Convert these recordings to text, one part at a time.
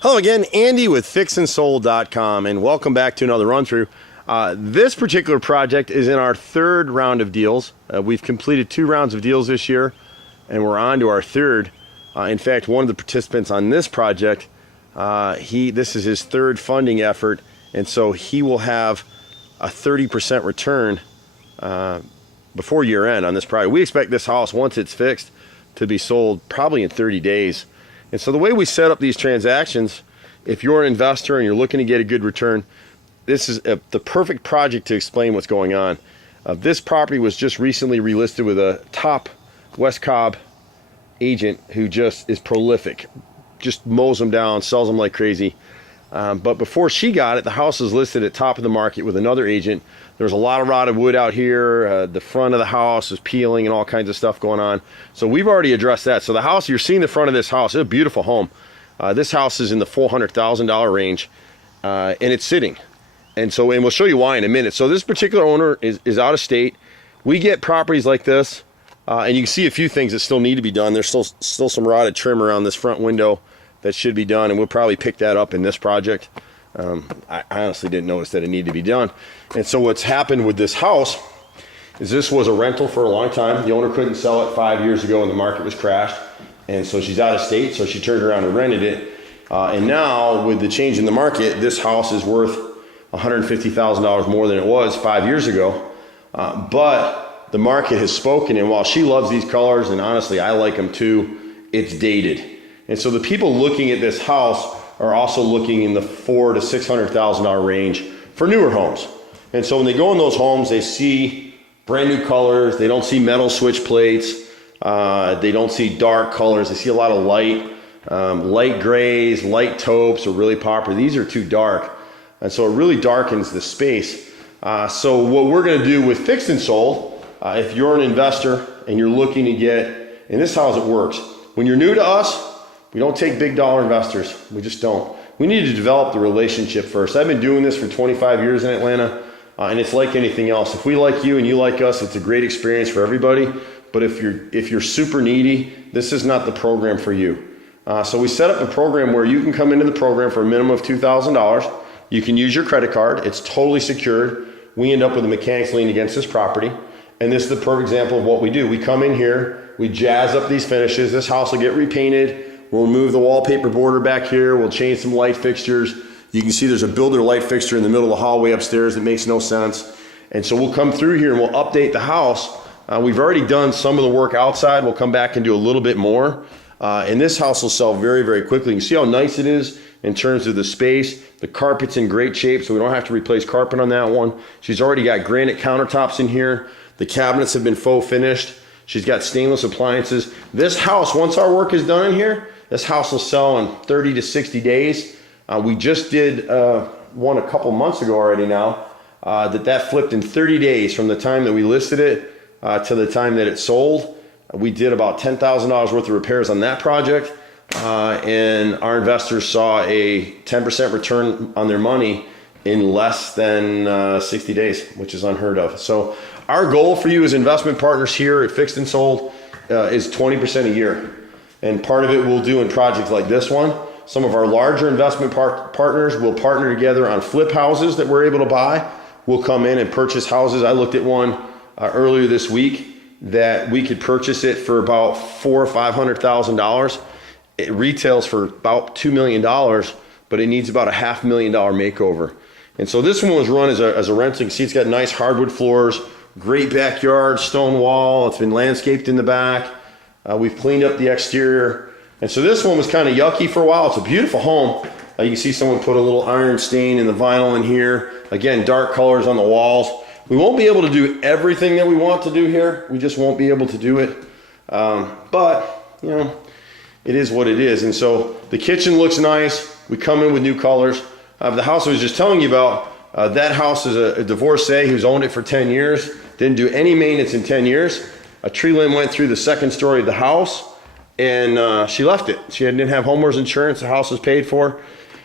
Hello again, Andy with fixandsold.com, and welcome back to another run through. This particular project is in our third round of deals. We've completed 2 rounds of deals this year, and we're on to our third. In fact, one of the participants on this project, this is his third funding effort, and so he will have a 30% return before year end on this project. We expect this house, once it's fixed, to be sold probably in 30 days. And so the way we set up these transactions, if you're an investor and you're looking to get a good return, this is the perfect project to explain what's going on. This property was just recently relisted with a top West Cobb agent who just is prolific, just mows them down, sells them like crazy. But before she got it, the house was listed at top of the market with another agent. There was a lot of rotted wood out here. The front of the house is peeling and all kinds of stuff going on. So we've already addressed that. So the house, you're seeing the front of this house. It's a beautiful home. This house is in the $400,000 range, and it's sitting. And we'll show you why in a minute. So this particular owner is out of state. We get properties like this, and you can see a few things that still need to be done. There's still some rotted trim around this front window that should be done, and we'll probably pick that up in this project. I honestly didn't notice that it needed to be done. And so what's happened with this house is this was a rental for a long time. The owner couldn't sell it 5 years ago and the market was crashed. And so she's out of state, so she turned around and rented it. And now with the change in the market, this house is worth $150,000 more than it was 5 years ago. But the market has spoken, and while she loves these colors, and honestly I like them too, it's dated. And so the people looking at this house are also looking in the $400,000 to $600,000 range for newer homes. And so when they go in those homes, they see brand new colors. They don't see metal switch plates. They don't see dark colors. They see a lot of light grays, light taupes are really popular. These are too dark. And so it really darkens the space. So what we're gonna do with Fixed and Sold, if you're an investor and you're looking to get, and this is how it works. When you're new to us, we don't take big dollar investors. We just don't. We need to develop the relationship first. I've been doing this for 25 years in Atlanta, and it's like anything else. If we like you and you like us, it's a great experience for everybody. But if you're super needy, this is not the program for you. So we set up a program where you can come into the program for a minimum of $2,000. You can use your credit card. It's totally secured. We end up with a mechanics lien against this property. And this is the perfect example of what we do. We come in here, we jazz up these finishes. This house will get repainted. We'll remove the wallpaper border back here. We'll change some light fixtures. You can see there's a builder light fixture in the middle of the hallway upstairs that makes no sense. And so we'll come through here and we'll update the house. We've already done some of the work outside. We'll come back and do a little bit more. And this house will sell very, very quickly. You can see how nice it is in terms of the space. The carpet's in great shape, so we don't have to replace carpet on that one. She's already got granite countertops in here. The cabinets have been faux finished. She's got stainless appliances. This house, once our work is done in here, this house will sell in 30 to 60 days. We just did one a couple months ago already now, that flipped in 30 days from the time that we listed it to the time that it sold. We did about $10,000 worth of repairs on that project, and our investors saw a 10% return on their money in less than 60 days, which is unheard of. So our goal for you as investment partners here at Fixed and Sold is 20% a year. And part of it we'll do in projects like this one. Some of our larger investment partners will partner together on flip houses that we're able to buy. We'll come in and purchase houses. I looked at one earlier this week that we could purchase it for about $400,000 or $500,000. It retails for about $2 million, but it needs about a $500,000 makeover. And so this one was run as a rental. You can see it's got nice hardwood floors, great backyard, stone wall. It's been landscaped in the back. We've cleaned up the exterior. And so this one was kind of yucky for a while. It's a beautiful home. You can see someone put a little iron stain in the vinyl in here. Again, dark colors on the walls. We won't be able to do everything that we want to do here. We just won't be able to do it. But, you know, it is what it is. And so the kitchen looks nice. We come in with new colors. The house I was just telling you about, that house is a divorcee who's owned it for 10 years. Didn't do any maintenance in 10 years. A tree limb went through the second story of the house, and she left it. She didn't have homeowner's insurance. The house was paid for,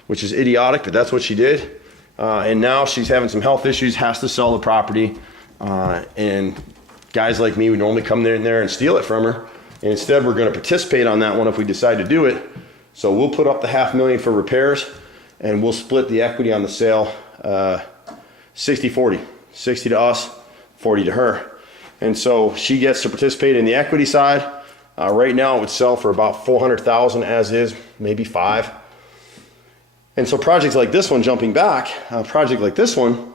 which is idiotic, but that's what she did. And now she's having some health issues, has to sell the property. And guys like me would normally come in there and steal it from her. And instead, we're going to participate on that one if we decide to do it. So we'll put up the $500,000 for repairs, and we'll split the equity on the sale 60-40. 60 to us, 40 to her. And so she gets to participate in the equity side. Right now it would sell for about $400,000 as is, maybe $5. And so projects like this one, jumping back, a project like this one,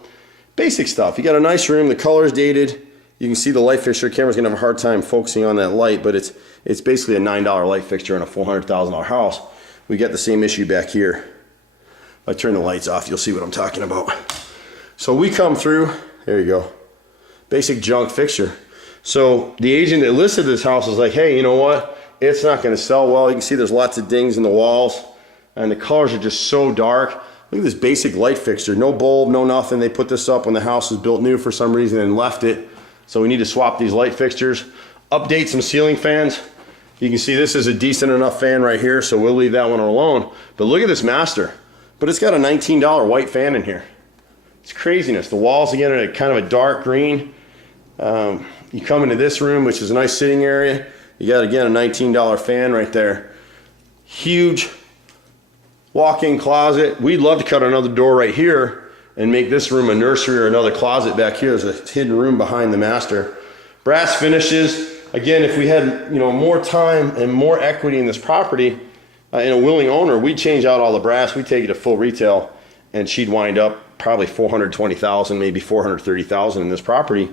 basic stuff. You got a nice room, the color's dated. You can see the light fixture. Camera's gonna have a hard time focusing on that light, but it's basically a $9 light fixture in a $400,000 house. We get the same issue back here. If I turn the lights off, you'll see what I'm talking about. So we come through, there you go, basic junk fixture. So the agent that listed this house was like, hey, you know what? It's not gonna sell well. You can see there's lots of dings in the walls, and the colors are just so dark. Look at this basic light fixture, no bulb, no nothing. They put this up when the house was built new for some reason and left it. So we need to swap these light fixtures, update some ceiling fans. You can see this is a decent enough fan right here, so we'll leave that one alone. But look at this master. But it's got a $19 white fan in here. It's craziness. The walls again are kind of a dark green. You come into this room, which is a nice sitting area. You got again a $19 fan right there. Huge walk-in closet. We'd love to cut another door right here and make this room a nursery or another closet back here. There's a hidden room behind the master. Brass finishes. Again, if we had more time and more equity in this property and a willing owner, we'd change out all the brass. We'd take it to full retail, and she'd wind up probably $420,000, maybe $430,000 in this property,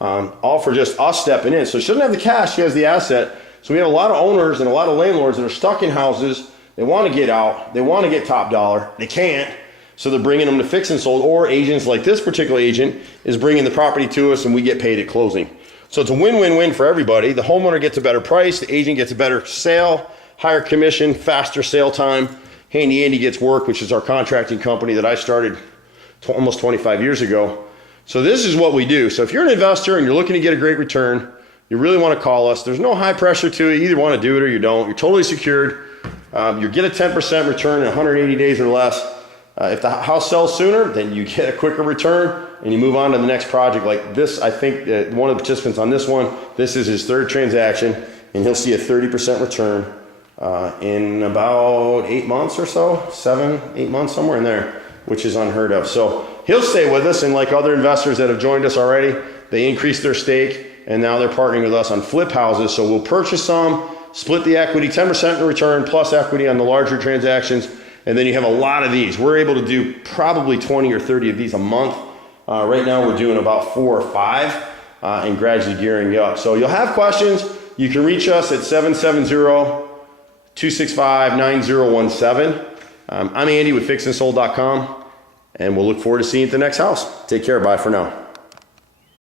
all for just us stepping in. So she doesn't have the cash, she has the asset. So we have a lot of owners and a lot of landlords that are stuck in houses. They want to get out, they want to get top dollar, they can't. So they're bringing them to fix and sold, or agents like this particular agent is bringing the property to us and we get paid at closing. So it's a win-win-win for everybody. The homeowner gets a better price, the agent gets a better sale, higher commission, faster sale time. Handy Andy gets work, which is our contracting company that I started almost 25 years ago. So this is what we do. So if you're an investor and you're looking to get a great return, you really want to call us. There's no high pressure to it. You either want to do it or you don't. You're totally secured. You get a 10% return in 180 days or less. If the house sells sooner, then you get a quicker return and you move on to the next project. Like this, I think one of the participants on this one, this is his third transaction, and he'll see a 30% return in about 8 months or so, 7, 8 months, somewhere in there, which is unheard of. So he'll stay with us, and like other investors that have joined us already, they increased their stake, and now they're partnering with us on flip houses. So we'll purchase some, split the equity, 10% in return plus equity on the larger transactions, and then you have a lot of these. We're able to do probably 20 or 30 of these a month. Right now we're doing about 4 or 5 and gradually gearing up. So you'll have questions. You can reach us at 770-265-9017. I'm Andy with fixandsold.com, and we'll look forward to seeing you at the next house. Take care. Bye for now.